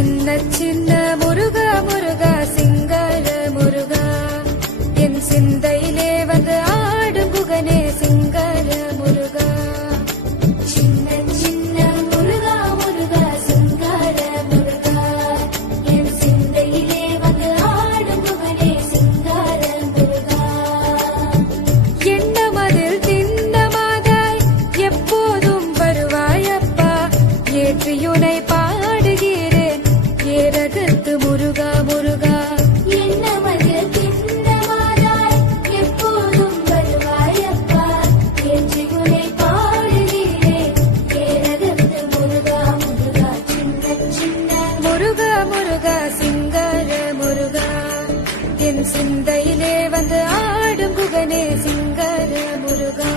சின்ன சின்ன முருகா முருகா சிங்கார முருகா என் சிந்தையிலே வந்து ஆடும் குகனே சிங்கார முருகா சின்ன சின்ன முருகா முருகா சிங்கார முருகா என் சிந்தையிலே வந்து ஆடும் குகனே சிங்கார முருகா எண்ணமதில் திண்ணமாதாய் எப்போதும் வருவாயப்பா ஏற்றியுனை பாடுகிறேன் ஏரகத்து முருகா முருகா எண்ணமதில் திண்ணமாதாய் எப்போதும் வருவாயப்பா ஏற்றியுனை பாடுகிறேன் ஏரகத்து முருகா முருகா சின்ன சின்ன முருகா முருகா சிங்கார முருகா என் சிந்தையிலே வந்து ஆடும் குகனே சிங்கார முருகா